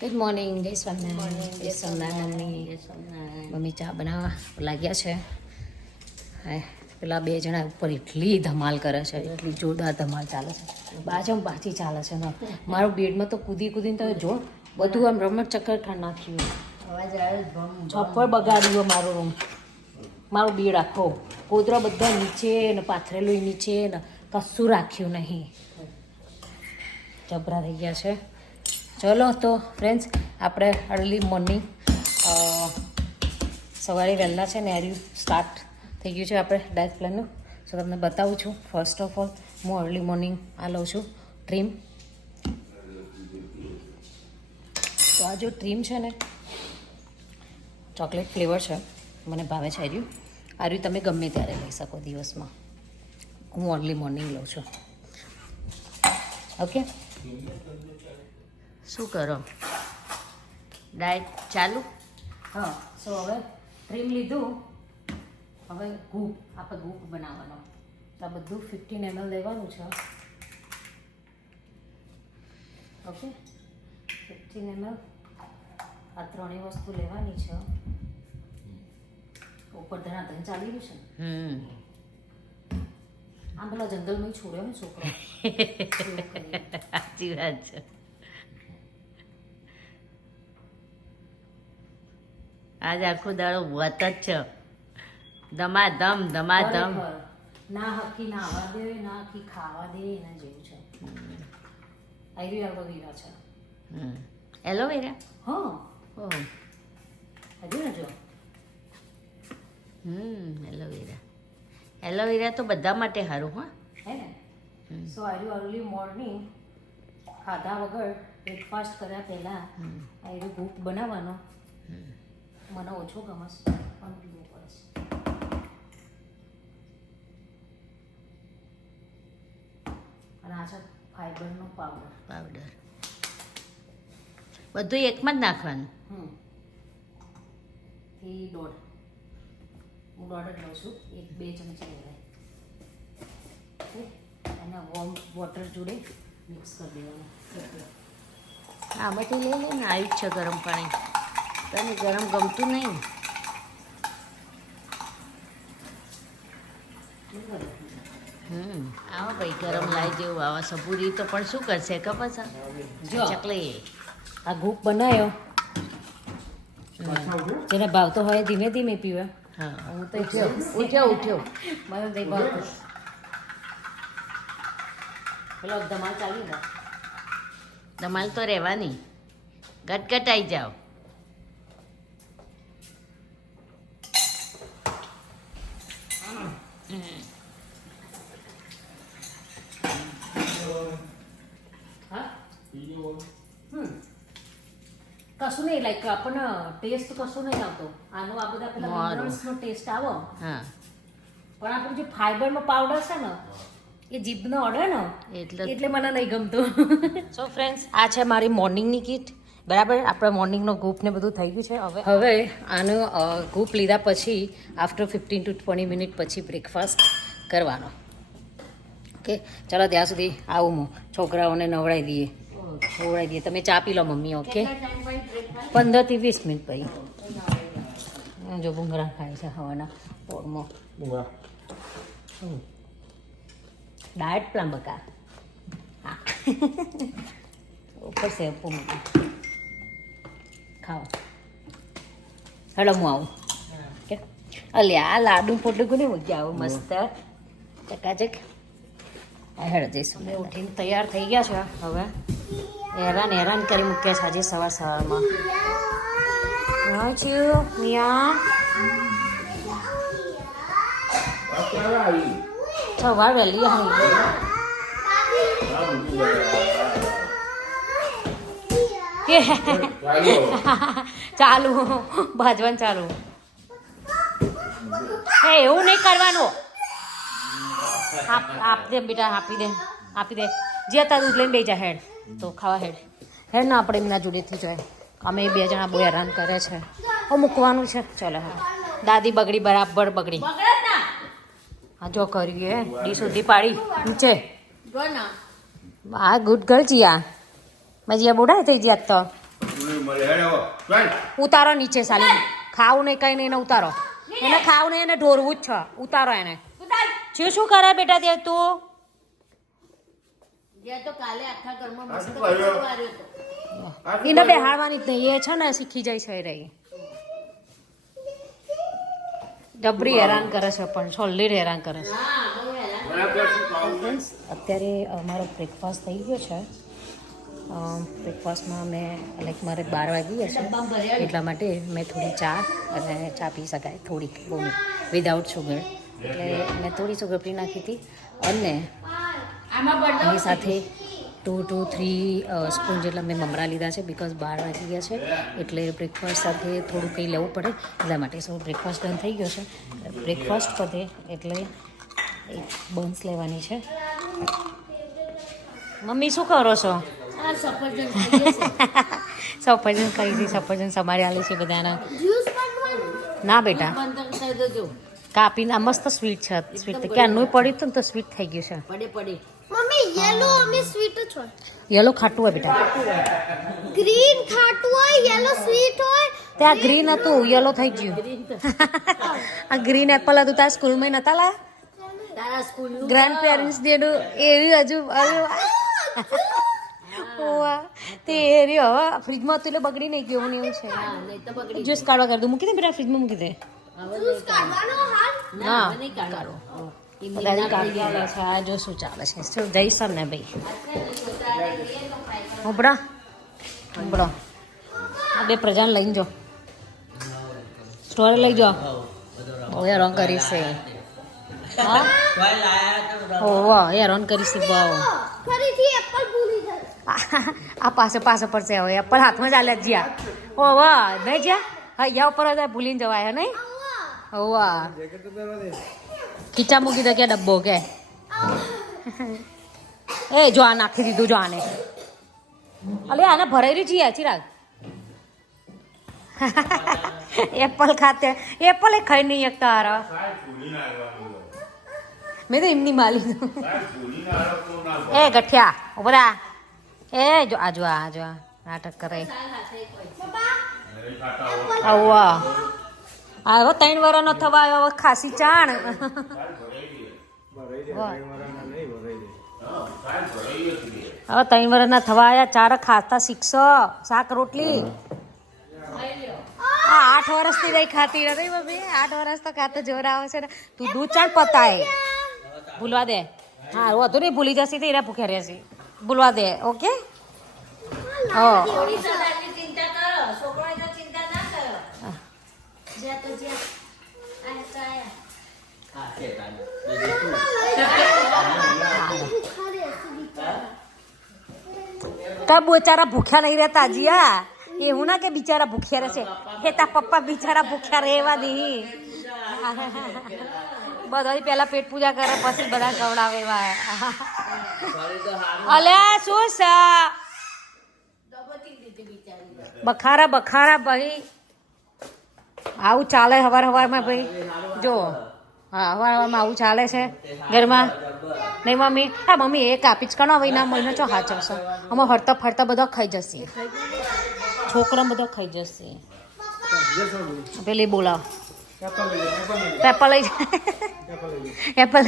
Good morning, જય સ્વામિનારાયણ. જય Swaminarayan. Mummy ચા બનાવવા લાગ્યા છે. હા, પેલા બે જણા ઉપર એટલી ધમાલ કરે છે, એટલી જોરદાર ધમાલ ચાલે છે. બાજુમાં પાછી ચાલે છે ને મારું બેડમાં તો કૂદીને તમે જો બધું આમ રમત ચક્કર ખાઈ નાખ્યું. છપ્પર બગાડ્યું મારો રૂમ, મારો બેડ આખો. કોતરા બધા નીચે ને પાથરેલું નીચે ને કશું રાખ્યું નહીં. જબરા થઈ ગયા છે. ચલો તો ફ્રેન્ડ્સ, આપણે અર્લી મોર્નિંગ સવારે વહેલા છે ને એર્યું સ્ટાર્ટ થઈ ગયું છે આપણે ડાયટ પ્લાનનું. સો તમને બતાવું છું. ફર્સ્ટ ઓફ ઓલ હું અર્લી મોર્નિંગ આ લઉં છું ટ્રીમ. તો આ જો ટ્રીમ છે ને ચોકલેટ ફ્લેવર છે, મને ભાવે છે એર્યું. આર્યું તમે ગમે ત્યારે લઈ શકો દિવસમાં. હું અર્લી મોર્નિંગ લઉં છું. ઓકે, શું કરો? ડાયટ ચાલુ? હા. સો હવે ક્રીમ લીધું, હવે ગૂપ આપણે ગૂપ બનાવવાનો. તો આ બધું 15 ml લેવાનું છે. ઓકે, 15 ml આ ત્રણેય વસ્તુ લેવાની છે. ઉપર ધરાધન ચાલી રહ્યું છે. આમ પેલા જંગલમાં છોડ્યો ને છોકરો. સાચી વાત છે. આજ આખો દાડો વાત જ છે. ધમાધમ ધમાધમ. ના હકી ના આવવા દે, ના હકી ખાવા દે, એના જેવું છે. આવી એલોવેરા છે. એલોવેરા? હા. હજુ ને જો. એલોવેરા. એલોવેરા તો બધા માટે સારું. હા, હે ને? સો આર્યુ અર્લી મોર્નિંગ ખાધા વગર બ્રેકફાસ્ટ કર્યા પહેલાં આર્યુ ભૂખ બનાવવાનો. મને ઓછો ગમસ પણ પીવો પડે. અને આ છે ફાઈબરનો પાવડર. બધું એકમાં જ નાખવાનું. થી દોઢ, હું દોઢ જ લઉં છું. 1-2 ચમચી લેવાય. ઓકે, અને વોર્મ વોટર જોડે મિક્સ કરી દેવાનું. આમાંથી લઈ લે ને. આવ્યું જ છે ગરમ પાણી. તને ગરમ ગમતું નહીં? આવો ભાઈ, ગરમ લાવી જેવું. આવા સબૂરી તો પણ શું કરશે ખબર છે? જો ચકલી આ ગૂપ બનાવ્યો, જેને ભાવતો હોય ધીમે ધીમે પીવે. હા, હું તો ઉઠ્યો મને નહીં ભાવતું. પેલો ધમાલ ચાલી ને. ધમાલ તો રહેવાની. ગટગટ આવી જાઓ. કશું નહીં, લાઈક આપણને ટેસ્ટ કશું નહીં આવતો આનો. આ બધા પેલા મિનરલ્સનો ટેસ્ટ આવો. હા, પણ આપણું જે ફાઈબરનો પાવડર છે ને એ જીભનો અડે ને, એટલે મને નહીં ગમતું. સો ફ્રેન્ડ્સ, આ છે મારી મોર્નિંગની કીટ. બરાબર, આપણે મોર્નિંગનો ગૂપ ને બધું થઈ ગયું છે. હવે આનો ગૂપ લીધા પછી આફ્ટર 15 to 20 મિનિટ પછી બ્રેકફાસ્ટ કરવાનો. ઓકે, ચાલો ત્યાં સુધી આવું હું છોકરાઓને નવડાવી દઈએ. તમે ચા પી લો મમ્મી. ઓકે, 15 થી 20 મિનિટ પછી. જો ભૂંગળા ખાય છે હવાના પોળમાં. ડાયટ પ્લાન બકા. હા, ઉપર સેવ મૂકી ખાઓ. હેલો, હું આવું. ઓકે, અલ્યા આ લાડુ ફોટો કોને મૂકી આવું મસ્ત ચકાચક. હેડ જઈશું. અમે ઉઠીને તૈયાર થઈ ગયા છે. હવે હેરાન કરી મૂક્યા છે આજે સવારમાં. મિયા સવાર વહેલી આવી. ચાલુ ભાજવાનું ચાલુ. હે, એવું નહીં કરવાનું. આપ દે બેટા, આપી દે. જે તાર દૂધ લઈને બે જા. હેડ તો ખાવા. હેડ ના, આપણે એમના જોડેથી જોઈએ. અમે 2 જણા બહુ હેરાન કરે છે. હવે મૂકવાનું છે. ચલો હા. દાદી બગડી, બરાબર બગડી. હા, જો કરીએ ડી સુધી પાડી નીચે. હા, ગુડ ગર્લ જીયા. મજીયા બોડા થઈ ગયા તો. ઉતારો નીચે સાલી ખાવું નહીં કઈ નહીં એને ઉતારો એને ખાવું નહીં એને ઢોરવું જ છે ઉતારો એને શું કરે બેટા ત્યાં તું એને બેહાડવાની જ નહીં એ છે ને શીખી જાય છે રહી ડબરી હેરાન કરે છે પણ છોલ્લી હેરાન કરે છે અત્યારે અમારો બ્રેકફાસ્ટ થઈ ગયો છે બ્રેકફાસ્ટમાં મેં લાઈક મારે 12 વાગી ગયા છે એટલા માટે મેં થોડી ચા અને ચા પી શકાય થોડીક બહુ વિધાઉટ શુગર એટલે મેં થોડી શુગર પી નાખી હતી અને એની સાથે 2 to 3 સ્પૂન જેટલા મેં મમરા લીધા છે બિકોઝ 12 વાગી ગયા છે એટલે બ્રેકફાસ્ટ સાથે થોડું કંઈ લેવું પડે એટલા માટે સો બ્રેકફાસ્ટ ડન થઈ ગયો છે બ્રેકફાસ્ટ પતે એટલે એક બન્સ લેવાની છે મમ્મી શું કરો છો સફરજન કરી હતી સફરજન સમારી આલે છે બધાના ના બેટા કાપીને આ મસ્ત સ્વીટ છે સ્વીટ ક્યારનું પડ્યું હતું ને તો સ્વીટ થઈ ગયું છે મમ્મી યેલો અમે સ્વીટ જ હોય યેલો ખાટું હોય બેટા ગ્રીન ખાટું હોય યેલો સ્વીટ હોય ત્યાં ગ્રીન હતું યેલો થઈ ગયું આ ગ્રીન એપલ હતું તારા સ્કૂલમાં નતા લાયા ગ્રાન્ડ પેરેન્ટ્સ ડે નું એવી હજુ તે રહ્યો હવે ફ્રીજમાં હતું એટલે બગડી નહીં ગયું એવું છે જ્યુસ કાઢવા કરી દઉં મૂકી દે બેટા ફ્રીજમાં મૂકી દે જ્યુસ કાઢવાનો હાલ ના કાઢો દાદી કાઢી આલે છે આ જો શું ચાલે છે શું જઈશું ને ભાઈ ઉભરો આ બે પ્રજાને લઈને જો સ્ટોરે લઈ જાઓ બહુ હેરાન કરીશ હા હેરાન કરીશ બહુ ફરીથી એપલ ભૂલી જાય આ પાસે પડશે હવે એપલ હાથમાં ચાલે જ્યાં ઓ વાહ નહીં જ્યાં હા યા ઉપર ભૂલીને જવાય નહીં વાહ ખીચા મૂકી દે કે ડબ્બો કે એ જો આ નાખી દીધું જો આને અલે આને ભરાઈ રહ્યું છીએ ચિરાગ એપલ ખાતે એપલ એ ખાઈ નહીં એકતા હારા મેં તો એમની માલી એ ગઠિયા ઉભરા એ જો આ નાટક કરે આવા હવે 3 વર્ષનો થવા આવ્યો હવે ખાસી ચાણ હવે 3 વર્ષના થવા આવ્યા ચાર ખાતા શીખશો શાક રોટલી 8 વર્ષથી રહી ખાતી નથી મમ્મી 8 વર્ષ તો ખાતો જોર આવે છે ને તું દૂધ ચાણ પતાય ભૂલવા દે હા વધુ નહીં ભૂલી જશે તો એના ભૂખ્યા રહેશે ભૂલવા દે ઓકે કા બિચારા ભૂખ્યા નહીં રહેતા જીયા એવું ના કે બિચારા ભૂખ્યા રહેશે હે તા પપ્પા બિચારા ભૂખ્યા રહેવા દી બધા પેલા પેટ પૂજા કરે પછી બધા ખવડાવે અલ્યા શું છે બખારા ભાઈ આવું ચાલે હવારમાં ભાઈ જો હા હવારમાં આવું ચાલે છે ઘરમાં નહીં મમ્મી હા મમ્મી એ કાપી જ કણો હવે ના મહિનો ચો હાચવશે અમે હરતા ફરતા બધા ખાઈ જશે છોકરા બધા ખાઈ જશે પેલી બોલાવ એપલ લઈ એપલ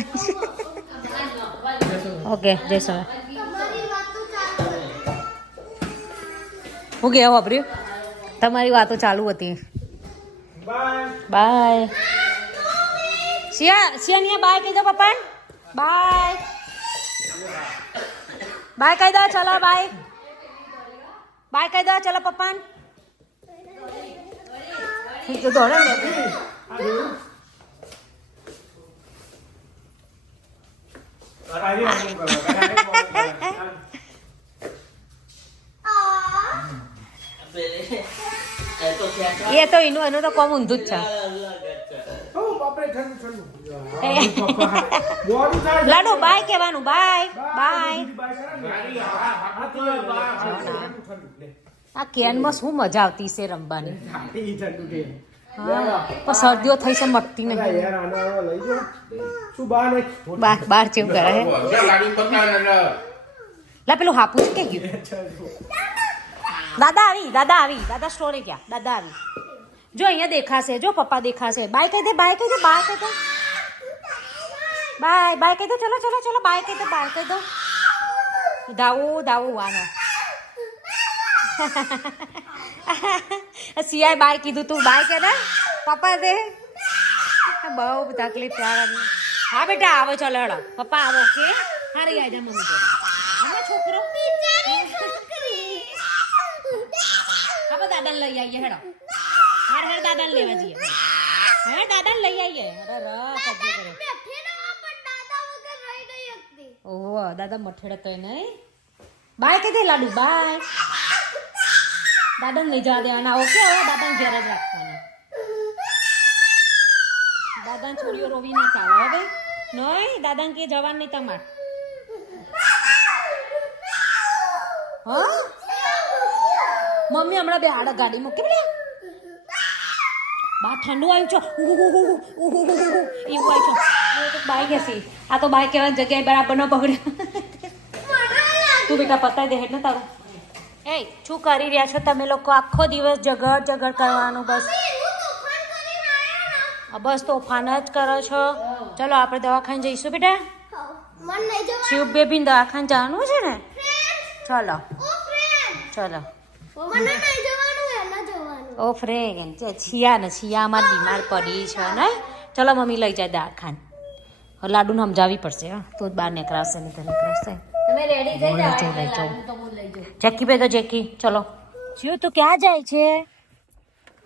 ઓકે જય સર હું ગયા વાપર્યું તમારી વાતો ચાલુ હતી બાય શિયા બાય કહી દો પપ્પા બાય કહી દો ચલો બાય કહી દો ચલો પપ્પા એ તો એનું તો કોમ ઊંધું જ છે લાડુ બાય કહેવાનું બાય આ કેનમાં શું મજા આવતી છે રમવાની પણ શરદીઓ થઈ છે મટતી નહીં બાર જેવું કરે લા પેલું હાપુસ કે ગયું દાદા આવી દાદા સ્ટોરે ગયા દાદા આવી જો અહીંયા દેખાશે જો પપ્પા દેખાશે બાય કહી દે બાય કહી દે બાય કહી દે બાય કહી દો ચલો બાય કહી દો ધાવું આનો સિયાએ બાય કીધું તું બાય કે ને પપ્પા દે બહુ તકલીફ થવાની હા બેટા આવો ચલો હેડો પપ્પા આવો કે હારી આવી જા મમ્મી જોડે છોકરો હવે દાદાને લઈ આવીએ હેડો હાર દાદાને લેવા જઈએ દાદાને લઈ આવીએ ઓહો દાદા મઠેડે તો નહીં બાય કીધે લાડુ બાય દાદાને લઈ જવા દેવાના ઓકે હવે દાદાને ઘેર જ રાખવાના દાદાને છોડીઓ રોવી નહીં ચાલે હવે નહીં દાદાને કે જવાનું નહીં તમારે હા મમ્મી હમણાં બે આડા ગાડી મૂકી બોલે બા ઠંડુ આવ્યું છે એવું આવ્યું છે બાઈક હશે આ તો બાઈક કહેવાની જગ્યાએ બરાબર ન બગડ્યો તું બેટા પતાવી દે હેડ ને તારું એ શું કરી રહ્યા છો તમે લોકો આખો દિવસ ઝઘડ કરવાનું બસ તોફાન જ કરો છો ચલો આપણે દવાખાને જઈશું બેટા શિવ બેબી દવાખાને જવાનું છે ને ચલો ઓ ફ્રેન્ડ છિયા અમારે બીમાર પડી છે ને ચલો મમ્મી લઈ જાય દવાખાને લાડુને સમજાવવી પડશે હા તો જ બહાર નીકળાશે નહીં તો નીકળાશે જેકી બે તો જેકી ચલો શિવ તું ક્યાં જાય છે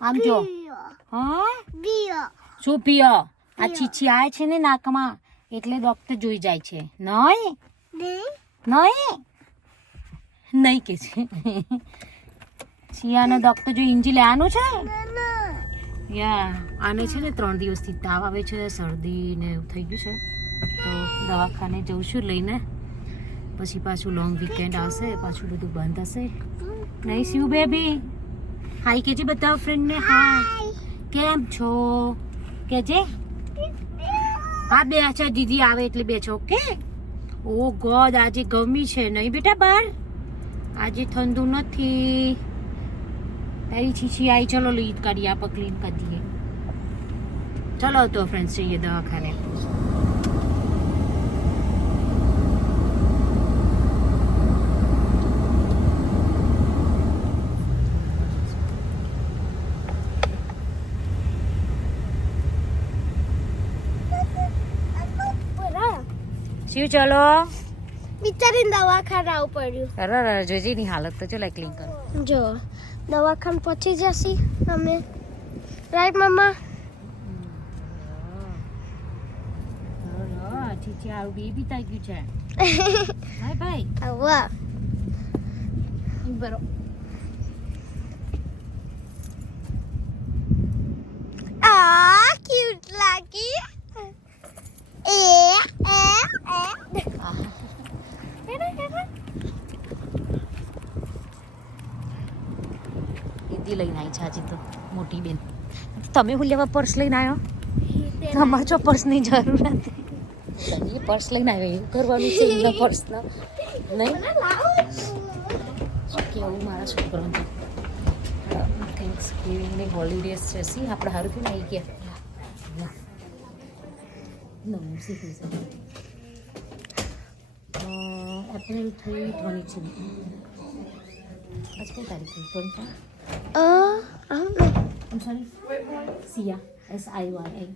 આમ જો હા શું પીઓ આ છીછી આવે છે ને નાકમાં એટલે ડોક્ટર જોઈ જાય છે નહીં કે છે શિયાને ડોક્ટર જો ઇન્જી લેવાનું છે યા આને છે ને 3 દિવસથી તાવ આવે છે શરદી ને એવું થઈ ગયું છે તો દવાખાને જઉં છું લઈને પછી પાછું લોંગ વીકેન્ડ આવશે પાછું બધું બંધ હશે નહીં શિવ બેબી હાઈ કેજે બતાવો ફ્રેન્ડને હા કેમ છો કેજે હા બે છે દીદી આવે એટલે બે છો ઓકે ઓ ગોડ આજે ગરમી છે નહીં બેટા બહાર આજે ઠંડુ નથી તારી છીછી આવી ચલો લીધ કાઢીએ આપણે ક્લીન કરી દઈએ ચલો તો ફ્રેન્ડ્સ જઈએ દવાખાને શિવ ચલો બિચારીને દવાખાને આવવું પડ્યું અરે જોજીની હાલત તો ચલો ક્લીન કરો જો દવાખાને પહોંચી જશી અમે રાઈટ મમ્મા ચીચી આવું બેબી થઈ ગયું છે હાય ભાઈ આવા બરો આ ક્યુટ લાગી ઈદી લઈને આવી છે આજે તો મોટી બેન તમે હું લેવા પર્સ લઈને આવ્યો તમારે જો પર્સની જરૂર નથી એ પર્સ લઈને આવ્યો એવું કરવાનું છે એમના પર્સના નહીં કેવું મારા છોકરાને થેન્ક્સ ગિવિંગની હોલિડેઝ છે સી આપણે સારું થયું આવી ગયા No, sí, sí. April 3, 22. What's my tarikh? 25? I don't know. I'm sorry. Sia. S-I-Y-A.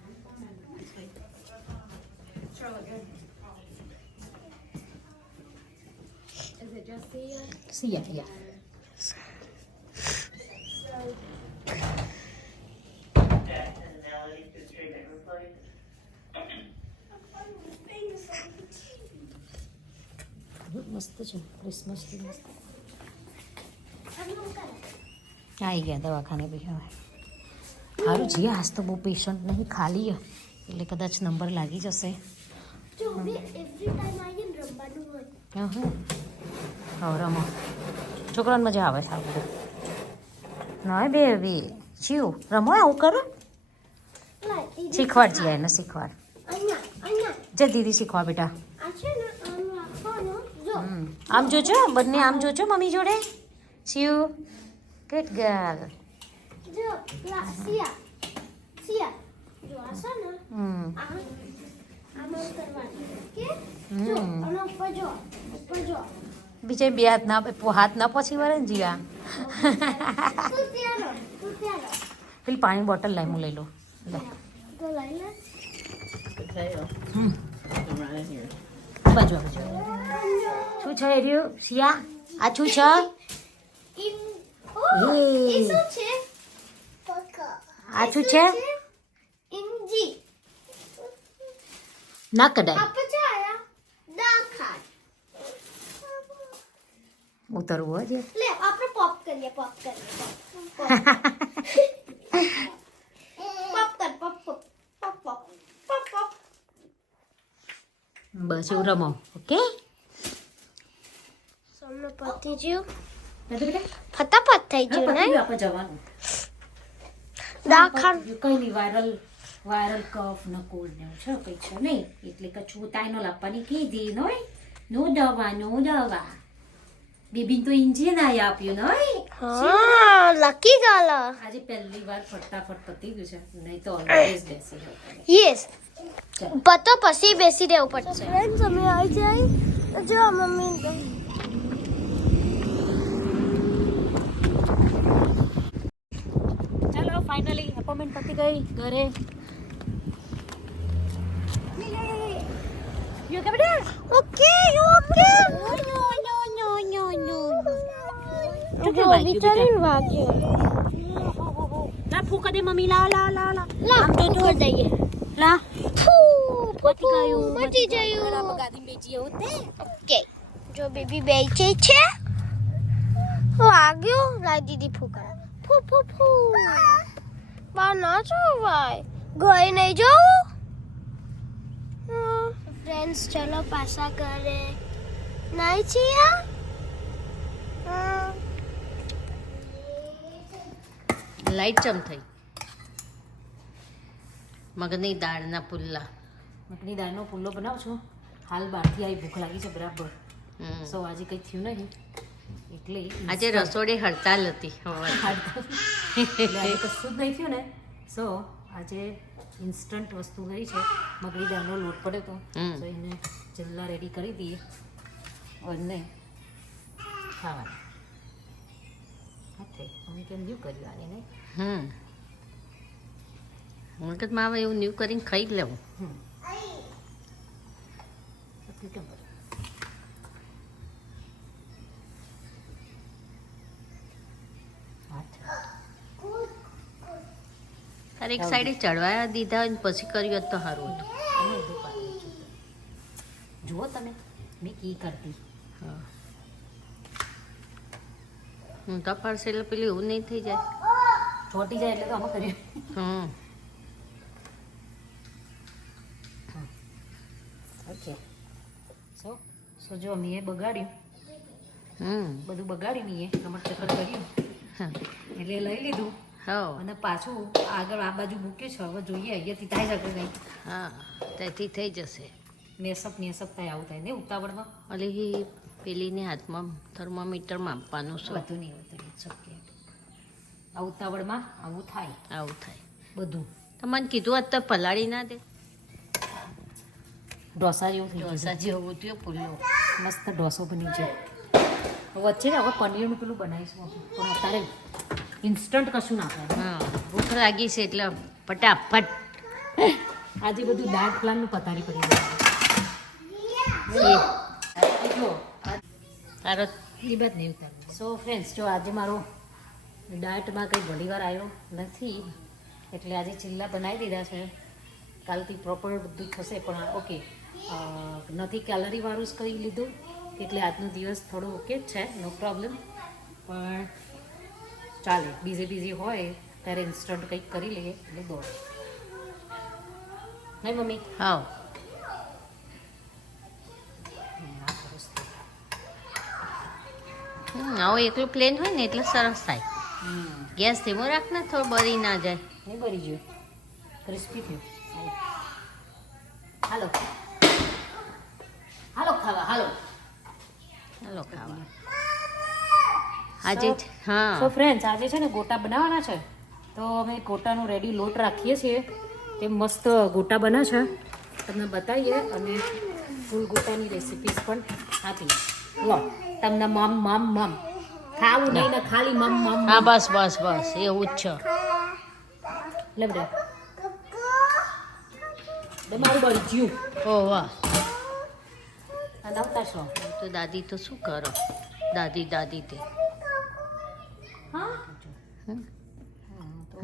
Is it just Sia? Sia, yeah. મસ્ત છે ક્રિસમસ મસ્ત આવી ગયા દવાખાને બી હવે સારું છે આજ તો બહુ પેશન્ટ નહીં ખાલી એટલે કદાચ નંબર લાગી જશે હવે રમો છોકરાને મજા આવે છે આ બધું ના બે બી જીવ રમો આવું કરો શીખવાડ જઈએ એને શીખવાડ જે દીદી શીખવા બેટા આમ જોજો બંને આમ જોજો મમ્મી જોડે શિવ ગુડ ગર્લ. જો સિયા સિયા જો આ છે ને આમ કરવાનું કે જો અને ઉપર જો બીજા બે હાથ ના પછી વળે ને જીવા. તું ત્યાં પેલી પાણી બોટલ લાવી હું લઈ લઉં. લે તો લઈ લે આ બાજુ આ બાજુ. શું છે એ રહ્યું શિયા? આ શું છે? એ શું છે આ શું છે? ઇંજી ના કદાય આપચાયા દાખાડ ઉતરવું હોય છે. લે આપણે પોપ કરીએ પોપ કર પોપ બસ એવું રમો. ઓકે સોમનો પતી ગયું નથી બેટા? ફટાફટ થઈ હા, ગયું પતી ને ગયું, આપણે જવાનું. દાખાડ કઈ નહીં વાયરલ કફ ન કોલ્ડ ને એવું છે કઈ છે નહીં એટલે કચ્છું તાઈ નો લાવવાની કીધી નોય. નો દવા બેબીને તો ઇન્જિન આઈ આપ્યું નોય. હા લકી ગાલા આજે પહેલી વાર ફટાફટ પતી ગયું છે નહીં તો ઓલવેઝ બેસી રહ્યો. યસ પતો પછી બેસી રહેવું પડશે ફ્રેન્ડ્સ અમે આવી જાય તો જો મમ્મી ચાલો ફાઇનલી અપોઇન્ટમેન્ટ પતી ગઈ ઘરે. યુ કે બેટા? ઓકે ઓકે વિચારીને વાગ્યો લા ફૂકા દે મમ્મી. લા લા ઢોર દઈએ લા પતી ગયું મટી ગયું ગાદી બેચી એવું તે. ઓકે જો બેબી બેચે છે વાગ્યું લાઈ દીદી ફૂકા ફૂ ફૂ ફૂ બા ના જોવાય ગઈ નહીં જવું ફ્રેન્ડ્સ ચલો પાછા ઘરે નહીં છીએ લાઈટ ચમ થઈ. મગની દાળના પુલ્લા. મગની દાળનો પુલ્લો બનાવું છું. હાલ બહારથી આવી ભૂખ લાગી છે બરાબર. સો આજે કંઈ થયું નહીં એટલે આજે રસોડે હડતાલ હતી. એટલે આજે કશું જ નહીં થયું ને સો આજે ઇન્સ્ટન્ટ વસ્તુ કરી છે. મગની દાળનો લોટ પડ્યો હતો તો એને ચલ્લા રેડી કરી દઈએ અને ખાવાનું. અમે કેમ ન્યુ કર્યું આને નહીં. વખત માં એવું ન્યુ કરીને ખાઈ જ લેવું. એટલું કેમ કર્યું? તારે એક સાઈડે ચડવા દીધા હોય ને પછી કર્યું હોત તો સારું હતું. અમે ઊભું પાડ્યું છે. જુઓ તમે મેં કી કરતી. હું તો પાડશે એટલે પેલું એવું નહીં થઈ જાય. ચોટી જાય એટલે તો અમે કરીએ. ઓકે સો જો મેં બગાડ્યું બધું બગાડ્યું મેં ટમાટ ચકર કર્યું એટલે લઈ લીધું અને પાછું આગળ આ બાજુ મૂક્યું છે. હવે જોઈએ અહીંયાથી થાય શકે કંઈ. હા ત્યાંથી થઈ જશે. નેસપ થાય આવું થાય ને ઉતાવળમાં. ઓલી પેલીને હાથમાં થર્મોમીટર માપવાનું છે. બધું નહીં હોતું શક્ય. આ ઉતાવળમાં આવું થાય બધું. તો મને કીધું હોત તો પલાળી ના દે. ઢોસા જેવું થઈ ઢોસા જેવું થયો પુલ્લો. મસ્ત ઢોસો બની છે. વચ્ચે ને હવે પનીરનું પેલું બનાવીશું આપણે. પણ અત્યારે ઇન્સ્ટન્ટ કશું ના થાય. હા ભૂખ લાગી છે એટલે ફટાફટ. આજે બધું દાળ પ્લાનનું પતારી પડી ગયું. જો તારો એ બાદ નહીં ઉતારવું. સો ફ્રેન્ડ્સ જો આજે મારો ડાયટમાં કંઈ ઘણીવાર આવ્યો નથી એટલે આજે ચિલ્લા બનાવી દીધા છે. કાલથી પ્રોપર બધું થશે પણ ઓકે નથી કેલરીવાળું જ કરી લીધું એટલે આજનો દિવસ થોડો ઓકે જ છે. નો પ્રોબ્લેમ. પણ ચાલે બીઝી હોય ત્યારે ઇન્સ્ટન્ટ કંઈક કરી લઈએ એટલે દોડ. નહીં મમ્મી? હા આવો એકલું પ્લેન હોય ને એટલે સરસ થાય. ગેસ ધીમો રાખ ને થોડું બળી ના જાય. નહીં બળી ગયું ક્રિસ્પી થયું. હાલો હાલો ખાવા હાલો ચાલો ખાવા. આજે હા તો ફ્રેન્ડ્સ આજે છે ને ગોટા બનાવવાના છે, તો અમે ગોટાનો રેડી લોટ રાખીએ છીએ. તે મસ્ત ગોટા બને છે, તમને બતાવીએ અને ફૂલ ગોટાની રેસિપીસ પણ આપી. લો તમને મમ ખાવું નહીં ને ખાલી મમ. હા બસ એવું જ છે. લે બેટા મારું બળી જ્યું. ઓ વાહ, નવતા છો તો દાદી તો શું કરો, દાદી તે હા હમ. તો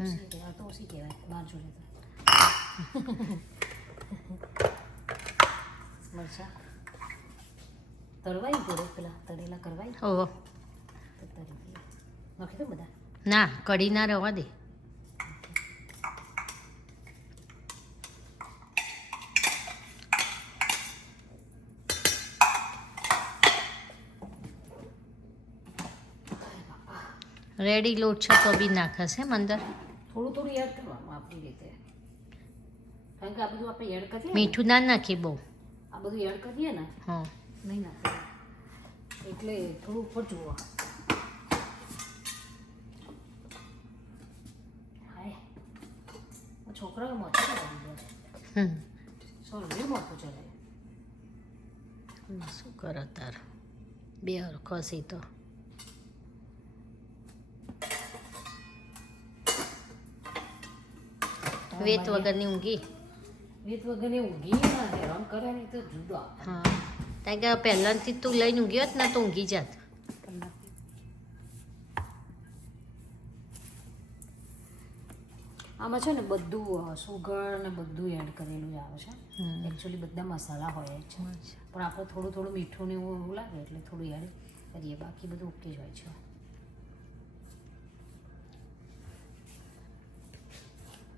ઓછી કહેવાય બહાર જોડે મરચા તરવાઈ જોડે પેલા તળેલા કરવાય ઓહો તો તરી દઈએ. નાખી દો બધા. ના કઢી ના રવા દે. રેડી લોટ છે તો બી નાખશે અંદર. થોડું એડ કરવાનું આપણી રીતે, કારણ કે આ બધું આપણે એડ કરીએ મીઠું ના નાખીએ બહુ. આ બધું એડ કરીએ ને હા નહીં નાખે એટલે થોડું ઉપર જુઓ. હાય છોકરાઓ મોટું હમ સોરી મોટું ચલાવે. શું કરો તાર બે ખસી તો વેત વગરની ઊંઘી. વેત વગરની ઊંઘી ના હેરાન કરે નહીં તો જુદો. હા કારણ કે પહેલાંથી તું લઈને ઊંઘી હોત ને તો ઊંઘી જાત. આમાં છે ને બધું સુગર ને બધું એડ કરેલું જ આવે છે. એકચ્યુઅલી બધા મસાલા હોય જ છે, પણ આપણે થોડું મીઠું ને એવું લાગે એટલે થોડું એડ કરીએ, બાકી બધું ઓકે જ હોય છે.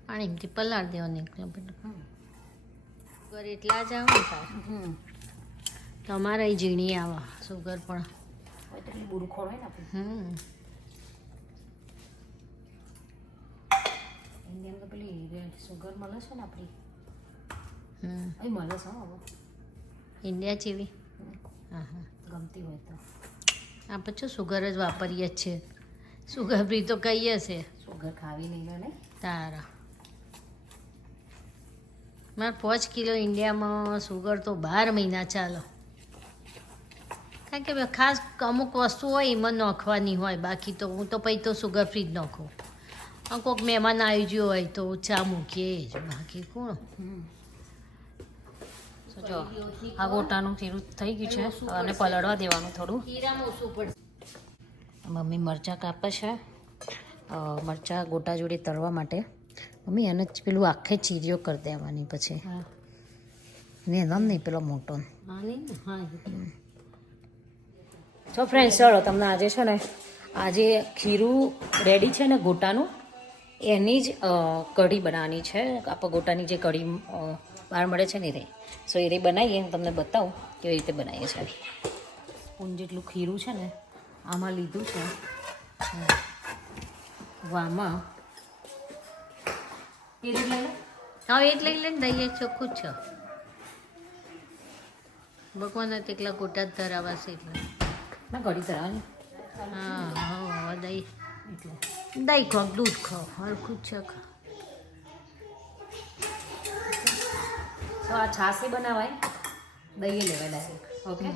પાણીથી પલાળ દેવાની. સુગર એટલા જ આવે ને તમારે ઝીણી આવે સુગર પણ. એટલી બુરખોળ હોય ને આપણે ઇન્ડિયન તો પેલી સુગર મળે છે ને આપણી અહીં મળે છે હવે ઇન્ડિયા જેવી. હા હા ગમતી હોય તો આપણે શું સુગર જ વાપરીએ જ છે, સુગર ફ્રી તો કહીએ છે. સુગર ખાવી નહીં ને તારા મારે 5 કિલો ઇન્ડિયામાં સુગર તો 12 મહિના ચાલો. કારણ કે ખાસ અમુક વસ્તુ હોય એમાં નાખવાની હોય, બાકી તો હું તો પછી તો સુગર ફ્રી જ નાખું. કોઈક મહેમાન આવી ગયો હોય તો ચા મૂકીએ જ, બાકી કોણ. જો આ ગોટાનું થીરું થઈ ગયું છે અને પલળવા દેવાનું થોડું. મમ્મી મરચાં કાપે છે, મરચાં ગોટા જોડે તળવા માટે. મમ્મી એને જ પેલું આખે ચીરીઓ કરી દેવાની પછી ને એમ નહીં પેલો મોટો. તો ફ્રેન્ડ્સ ચાલો તમને આજે છે ને આજે ખીરું રેડી છે ને ગોટાનું, એની જ કઢી બનાવવાની છે. આપણે ગોટાની જે કઢી બહાર મળે છે ને રે, સો એ રે બનાવીએ. હું તમને બતાવું કેવી રીતે બનાવીએ છીએ. સ્પૂન જેટલું ખીરું છે ને આમાં લીધું છે, આમાં એ રીત લઈ લે. હા એટલે લઈને દઈએ ચોખ્ખું જ છે. ભગવાન તેટલા ગોટા જ ધરાવાશે એટલે ના કઢી ધરાવવાની. હા હા દહીં એટલે દહીં ખાવ દૂધ ખાવ હરખું જ છે. તો આ છાસી બનાવાય, દહીં લેવાય ડાયરેક્ટ. ઓકે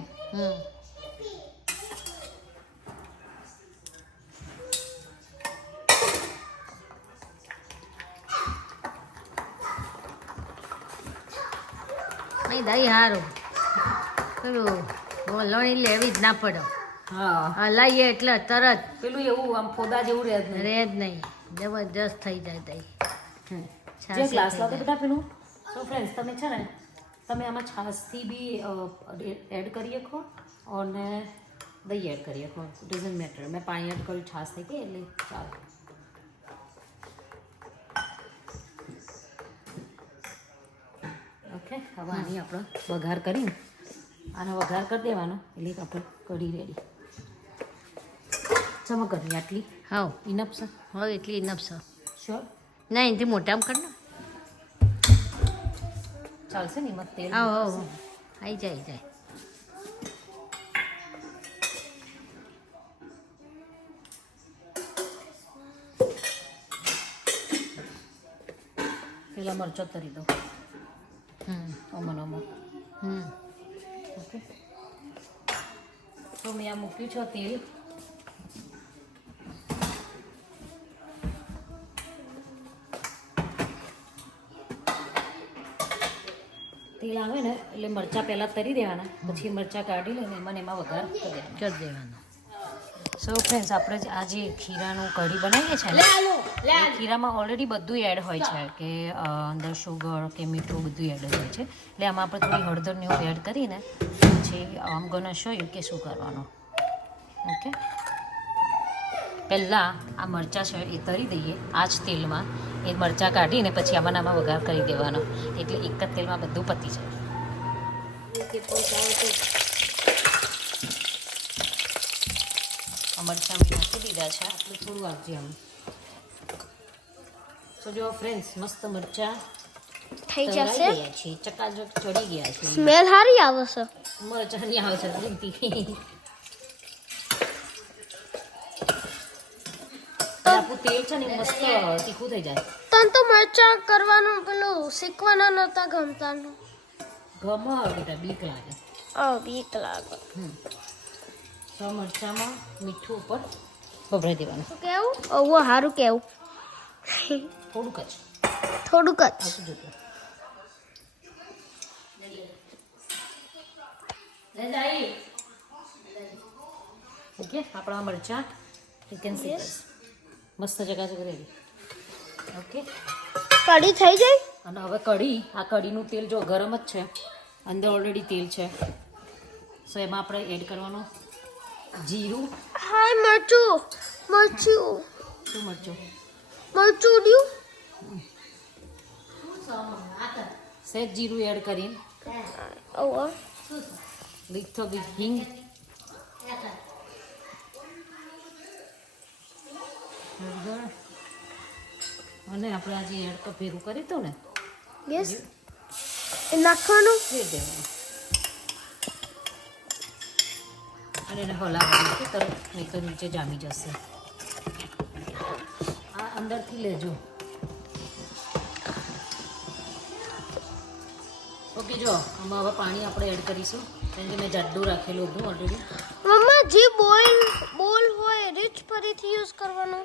નહીં દહીં સારું પેલું વલોણી લેવી જ ના પડે. હા હલાઈએ એટલે તરત પેલું એવું આમ ફોદા જેવું રહે જ નહીં. રહે જ નહીં, જબરજસ્ત થઈ જાય દહીં. જે ગ્લાસ લાવો બેટા પેલું. સો ફ્રેન્ડ્સ તમે છે ને તમે આમાં છાશથી બી એડ કરી શકો અને દહીં એડ કરી શકો. Doesn't matter. મેં પાણી એડ કર્યું, છાશ થઈ ગઈ એટલે ચાલો. ઓકે હવે આની આપણે વઘાર કરીને આનો વઘાર કરી દેવાનો એટલે આપણે કઢી રેડી. ચમક કરી આટલી હા ઇનફ છે. હવે એટલી ઇનફ છે. શ્યોર ના એનાથી મોટામાં કર ને. ચાલશે ને એમાં તેલ. આવો આવો આવી જાય. પેલા મરચાં તરી દો અમન ઓકે. તો મેં આ મૂક્યું છે તેલ. તેલ આવે ને એટલે મરચાં પહેલાં તરી દેવાના, પછી મરચાં કાઢી લઈને એમાં વઘાર કરી દેવાનો. સો ફ્રેન્ડ્સ, આપણે આ જે ખીરાનું કઢી બનાવીએ છીએ ને, એ ખીરામાં ઓલરેડી બધું એડ હોય છે, કે અંદર શુગર કે મીઠું બધું એડ હોય છે. એટલે આમાં આપણે થોડી હળદરને એવું એડ કરીને પછી આમ ગોના શો યુ કે શું કરવાનું. ઓકે, પહેલાં આ મરચાં છે એ તરી દઈએ આ જ તેલમાં. એ મરચાં કાઢીને પછી આમાં વઘાર કરી દેવાનો, એટલે એક જ તેલમાં બધું પતી જાય. મરચાં મેં નાખી દીધા છે, આટલું થોડું આપજે આમ. તો જો ફ્રેન્ડ્સ, મસ્ત મરચાં થઈ તળાઈ જશે. ગયા છે, ચકાચક ચડી ગયા છે. સ્મેલ સારી આવે છે. મરચાંની આવે છે તીખી. આપણું તેલ છે ને મસ્ત તીખું થઈ જાય. તન તો મરચા કરવાનું પેલું શીખવાના નતા ગમતા. ગમે બેટા, બીક લાગે. બીક લાગે. તો મરચાંમાં મીઠું ઉપર ભભરાઈ દેવાનું. કેવું ઓવો સારું કેવું. થોડુંક જ થોડુંક જ. આવતું જોતું. ઓકે, આપણા મરચાં ચિકન સિકસ મસ્ત ચકાચક રેડી. ઓકે, કઢી થઈ જાય. અને હવે કઢી, આ કઢીનું તેલ જો ગરમ જ છે, અંદર ઓલરેડી તેલ છે. સો એમાં આપણે એડ કરવાનું જીરું. હાય મરચું મરચું શું મરચું? મરચું ઉડ્યું. સહેજ જીરું એડ કરીને ઓવો લીધો બી હિંગ. અને આપણે આજે એડ તો ભેરું કરી હતું ને, યસ એ નાખવાનું. ફેર દેવાનું અને એને હલાવવાનું કે તરત, નહીં તો નીચે જામી જશે. આ અંદરથી લેજો. ઓકે, જો આમાં હવે પાણી આપણે એડ કરીશું, કારણ કે મેં જાડું રાખેલું હતું ઓલરેડી. મમ્મા જે બોલ હોય રીચ ફરીથી યુઝ કરવાનો.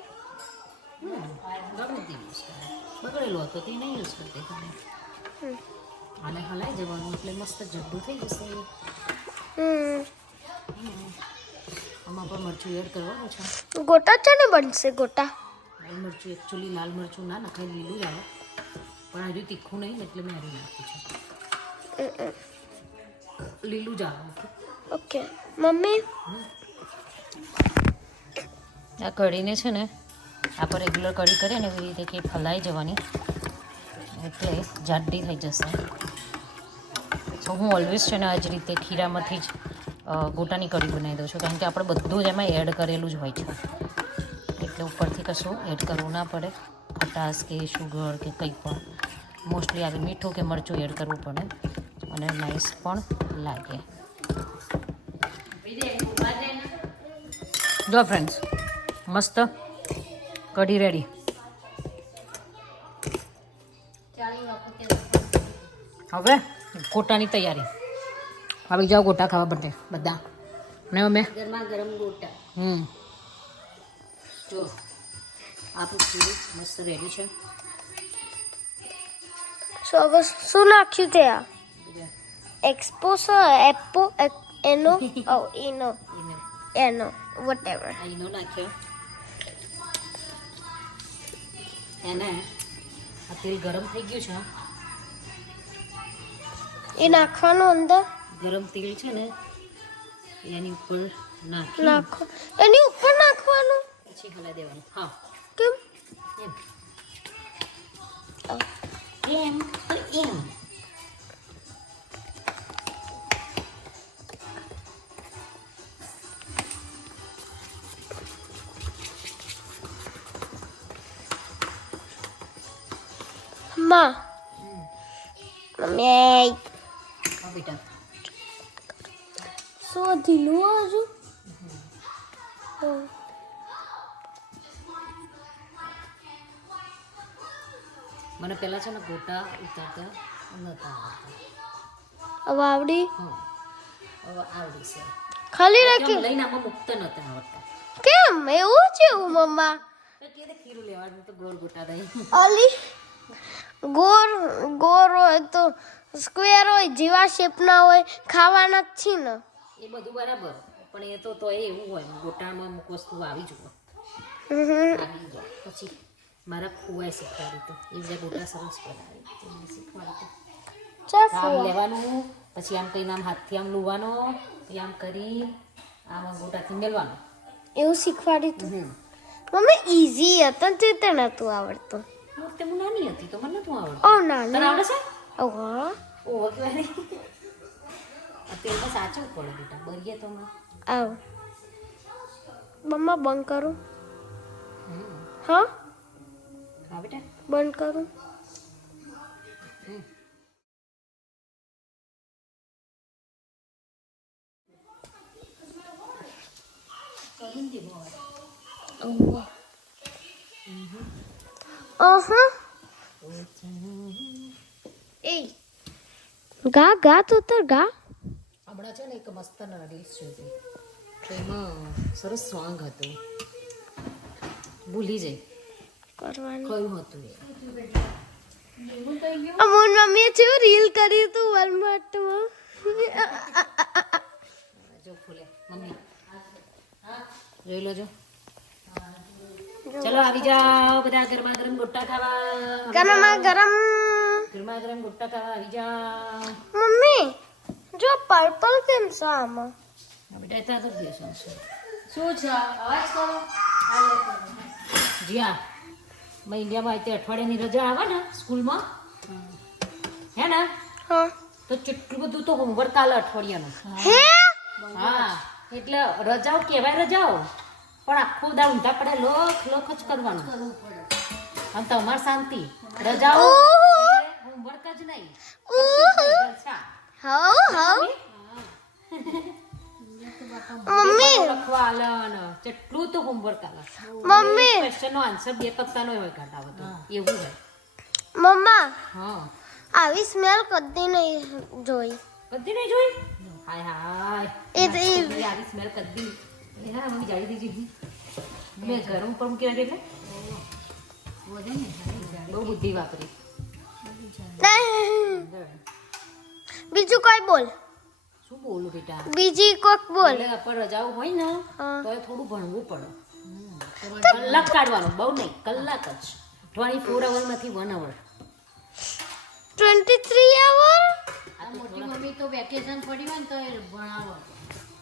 ગમે તે યુઝ કરે, બગડેલો હતો તે નહીં યુઝ કરતી તમે. આને હલાઈ જવાનું એટલે મસ્ત જાડું થઈ જશે. આમાં પણ મરચું એડ કરવાનું છે. ગોટા છે ને બનશે ગોટા. લાલ મરચું, એકચ્યુઅલી લાલ મરચું ના નખાય, લીલું જ આવે, પણ હજુ તીખું નહીં ને એટલે મેં હરી નાખ્યું છે. લીલું જ આવે. ઓકે મમ્મી, આ કઢીને છે ને આપણે રેગ્યુલર કઢી કરીએ ને એવી રીતે કે ફલાઈ જવાની, એટલે જાડી થઈ જશે. તો હું ઓલવેઝ છે ને આ જ રીતે ખીરામાંથી જ ગોટાની કઢી બનાવી દઉં છું, કારણ કે આપણે બધું જ એમાં એડ કરેલું જ હોય છે, એટલે ઉપરથી કશું એડ કરવું ના પડે. ખટાશ કે શુગર કે કંઈ પણ, મોસ્ટલી આવે મીઠું કે મરચું એડ કરવું પડે અને નાઇસ પણ લાગે. જો ફ્રેન્ડ્સ, મસ્ત કઢી રેડી. હવે ગોટાની તૈયારી. આવી જાઓ ગોટા ખાવા બધે બધા ને. અમે ગરમા ગરમ ગોટા. જો આપણું ખીરું મસ્ત રેડી છે. શું નાખ્યું ત્યાં? એક્સપોસો એપો એનો એનો એનો વોટેવર. એનો નાખ્યો એને. આ તેલ ગરમ થઈ ગયું છે, એ નાખવાનું અંદર. ગરમ તેલ છે ને એની ઉપર નાખો, એની ઉપર નાખવાનું પછી હલાવી દેવાનું. હા, કેમ? એમ એમ તો એમ. માં મમ્મી હા બેટા, શું ઢીલું હજુ? મને પહેલાં છે ને ગોટા ઉતારતા નહોતા આવડતા. હવે આવડી હા હવે આવડી છે. ખાલી કેમ રાખી લઈને આમાં મૂકતા નહોતા આવડતા. કેમ એવું છે મમ્મા તો કે ખીરું લેવાનું તો ગોળ ગોટા દહીં. અલી ગોર હોય તો સ્ક્વેર હોય જીવા શેપના હોય ખાવાના જ છે ને એ બધું બરાબર પણ એ તો એવું હોય ગોટામાં અમુક વસ્તુ આવી જુઓ આવી જાય. પછી મારા ફુવાએ શીખવાડી તો એ બધા ગોટા સરસ બનાવી એમને શીખવાડી તો આમ લેવાનું પછી આમ કહીને આમ હાથથી આમ લુવાનો પછી આમ કરી આમ ગોટાથી મેળવાનું. એવું શીખવાડી તું મમ્મી ઈઝી હતા તે તે નતું આવડતું તે હું નાની હતી તો મને નતું આવડતું. ઓ તને નાની આવડે છે? ઓહો ઓહો કહેવાય અત્યારે સાચું પડે બેટા બરીએ તો આવ મમ્મા બંધ કરું હા હા બેટા બંધ કરું એ ગા ગા તો તર ગા હમણાં છે ને એક મસ્ત રીલ્સ જોઈ તો એમાં સરસ સોંગ હતું ભૂલી જઈ કરવાની કયું હતું એ અમોન મમ્મીએ છે રીલ કરી તું વલમાર્ટમાં જો ફૂલે મમ્મી જોઈ લો જો ચલો આવી જાઓ બધા ગરમા ગરમ ગોટા ખાવા ગરમા ગરમ ગરમા ગરમ ગોટા ખાવા આવી જાઓ. મમ્મી જો પર્પલ કેમ છે આમાં હા બેટા ત્યાં તો દેશું છે શું છે અવાજ કરો જી હા મેં ઇન્ડિયામાં అయితే અઠવાડિયાની રજા આવે ને સ્કૂલમાં હે ને હા તો કેટલું બધું તો હોમવર્ક આલે અઠવાડિયાનું. હે હા એટલે રજાઓ કહેવાય રજાઓ પણ આખો દા ઊંધા પડે લખ લખ જ કરવાનું અને તમારે શાંતિ રજાઓ હોમવર્ક જ નહીં કશું જ નહીં, જલસા. હા હા મમ્મી લખવા આલે ને કેટલું તો હોમવર્ક આલે. મમ્મી ક્વેશ્ચનનો આન્સર 2 પત્તાનો હોય કાઢાવો તો એવું હોય. મમ્મા હા આવી સ્મેલ કદી નહીં જોઈ કદી નહીં જોઈ? હાય હાય એ તો એ- નાસ્તો આવી સ્મેલ કદી એ હા મમ્મી જાળી દીધી મેં ગરમ પણ મૂકી રાખી એટલે બહુ બુદ્ધિ વાપરી. નહીં. બીજું કોઈ બોલ શું બોલું બેટા બીજી કોક બોલ એટલે આપણે રજાઓ હોય ને હા. તો એ થોડું ભણવું પડે. કલાક કાઢવાનું બહુ નહીં કલાક જ 24 અવરમાંથી 1 અવર. 23 અવર મોટી મમ્મી તો વેકેશન પડ્યું હોય ને તો એ ભણાવો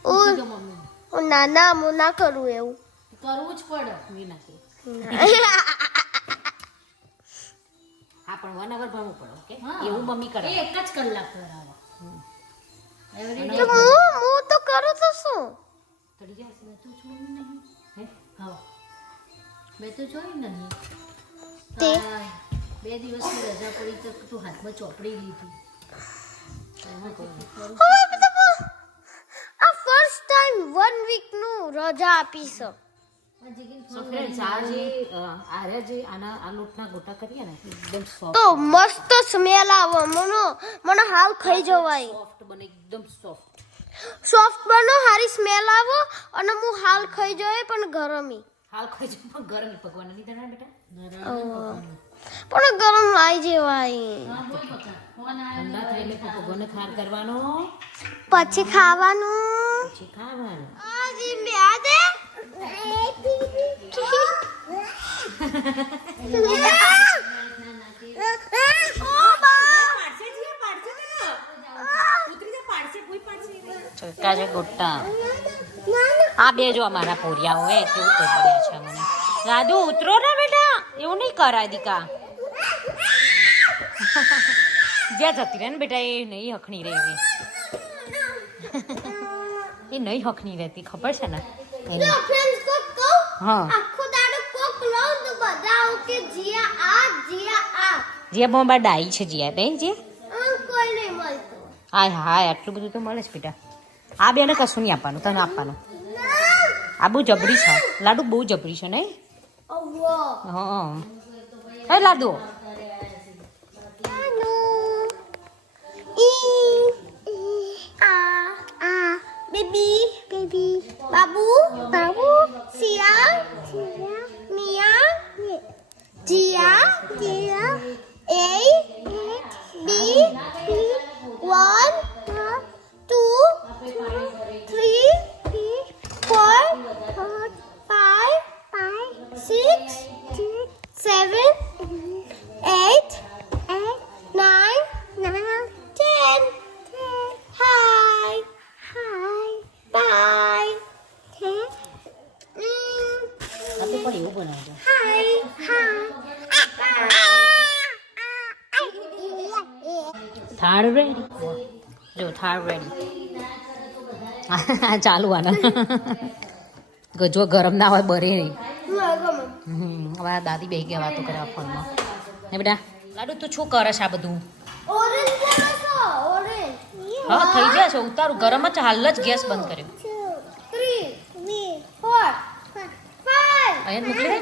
ઓ તો મમ્મી ના ના હું ના કરું એવું કરવું જ પડે મેં નાખી હા પણ 1 અવર ભણવું પડે ઓકે હા. એવું મમ્મી કરે. એ એક જ કલાક કરાવો એવરી તો હું તો કરું તો શું તડી જાય છે. તું જોઈ નહીં હે? હા મેં તો જોઈ નહીં તે? આ 2 દિવસની રજા પડી તો તું હાથમાં ચોપડી લીધી આ ફર્સ્ટ ટાઈમ 1 વીક નું રજા આપી છે So friends, આ જે આરે જે આ લોટના ગોટા કરીએ ને એકદમ તો મસ્ત સ્મેલ આવે મને હાલ ખાઈ જવાય સોફ્ટ બને એકદમ સોફ્ટ. સોફ્ટ બનો હારી સ્મેલ આવે અને હું હાલ ખાઈ જાય પણ ગરમી હાલ ખાઈ જાય પણ ગરમ ભગવાન નહીં તને બેટા પણ ગરમ લાઈ જવાય હા બોલ બકા ફોન આવ્યો ઠંડા થાય એટલે ભગવાનને ખાર કરવાનો પછી ખાવાનું પછી ખાવાનું. આજી મ્યાદે ચોકા છે ગોટા આ બે જો અમારા પોરિયા હોય કેવું કરી રહ્યા છે મને. રાધુ ઉતરો ને બેટા એવું નહીં કરાય દીકા જ્યાં જતી રહે ને બેટા એ નહીં હખણી રહેવી એ નહીં હખણી રહેતી ખબર છે ને એને. ફ્રેન્ડ્સ કોક કહું હા આખો દાડો કોક લઉં તો બધા આવું કે જીયા આ જે બોમ્બા ડાઈ છે જીયા બેન જે કોઈ નહીં મળતું હાય હાય આટલું બધું તો મળે છે બેટા. આ બેને કશું નહીં આપવાનું તને આપવાનું. આ બહુ જબરી છે લાડુ બહુ જબરી છે ને ઓવો હા હે લાડુ baby, babu, Sia, Mia, Dia, A, B, 1, 2, 3, 4, 5, 6, 7, 8, 9, 10. Hi. Bye. આપણે પણ એવું બનાવજો. Hi. થાળ રેડી. જો થાળ રેડી. ચાલુ આના જો ગરમ ના હોય બરે નહીં. હવે આ દાદી બેસી ગયા વાતો કરે ફોનમાં. ને બેટા લાડુ તું શું કરે છે આ બધું? હા થઈ ગયા છે ઉતારું ગરમ જ હાલ જ ગેસ બંધ કર્યો. 3, 4, 5. અહીંયા મોકલી દે.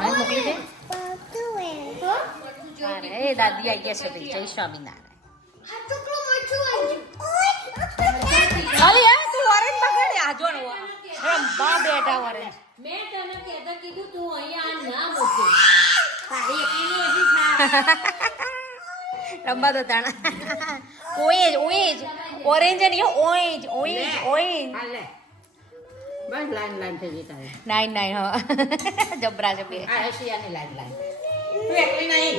અહીંયા મોકલી દે. અરે દાદી આવી ગયા છે ભાઈ. જય સ્વામિનારાયણ. અરે યાર તું ઓરેન્જ પકડ આ જો ને બા બેઠા ઓરેન્જ. મેં તને કહેતા કીધું તું અહીંયા ના મૂકે. તારી એકલી હજી થા. રંબા તો તાણા ઓરેન્જ ઓરેન્જ નહીં ઓરેન્જ બસ લાઈન થઈ ગઈ તારે. 9 હા જબરા છે બે. આ એશિયાની લાઈન તું એકલી નહીં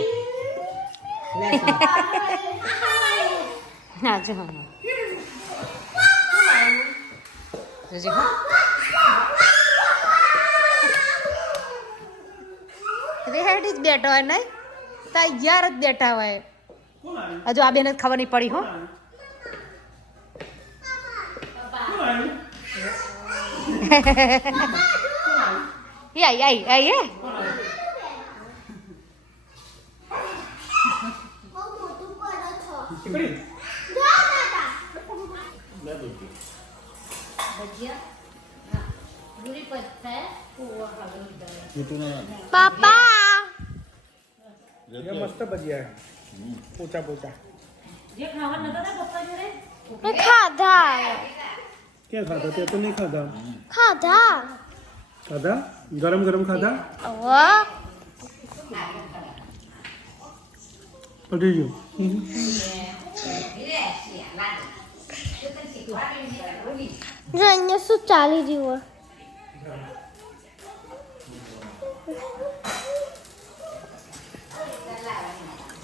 હા છે હા જોજે હા રેડ જ બેઠો હોય નહીં તૈયાર જ બેઠા હોય. હજુ આ બેને ખબર નહીં પડી હો. આઈ पापा ये मस्त भजिया है पोचा पोचा જે ખાવા નતા તા પપ્પા જોડે मैं खाधा क्या खाता थे तो नहीं खाता खाधा खाता गरम गरम खाता वाह पड़ी जो જો અહીંયા શું ચાલી રહ્યું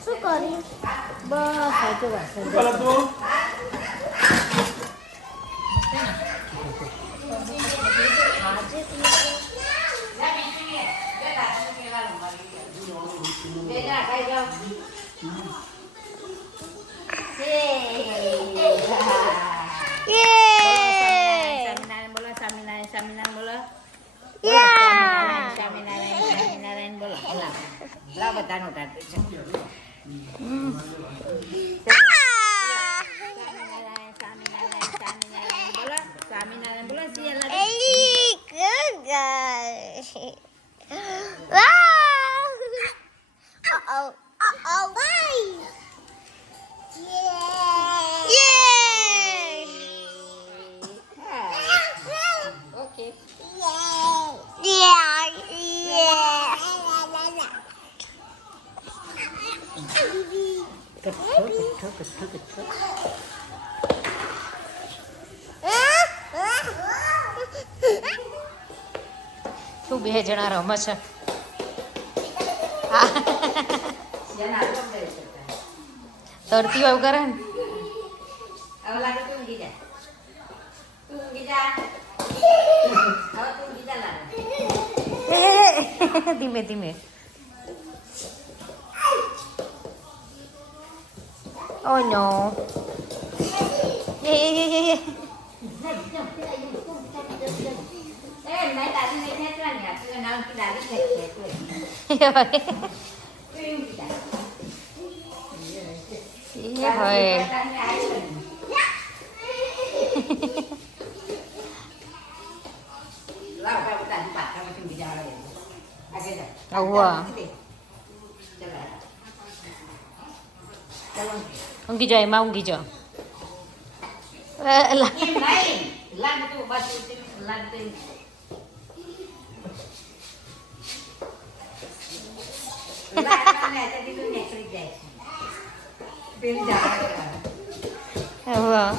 શું કરી બસ સાચો વાત છે. गलत वो સ્વામિનારાયણ બોલો. યા સ્વામિનારાયણ બોલો. લાવ બધાનો ટાટ છે. સ્વામિનારાયણ બોલો. સ્વામિનારાયણ બોલો. સિયા ઓકે. શું બે જણા રમે છે. તરતી હોય એવું કરે ને. હવે લાગે તું ઊંઘી જા. તું ઊંઘી જા. હવે તું ઊંઘી જા લાગે. ધીમે ધીમે. Oh no. મેં દાદી ને ખેંચવાની આપી નામ કે દાદી ખેંચે. તું ઊંઘી જા. એ હોય ઊંઘી જાઓ એમાં ઊંઘી જાઓ. એમ નહીં. લાગતું બસ લાગતું. લાગતાને અત્યારે બીજું નીકળી જાય છે. પેલી ઝાકળ. વાહ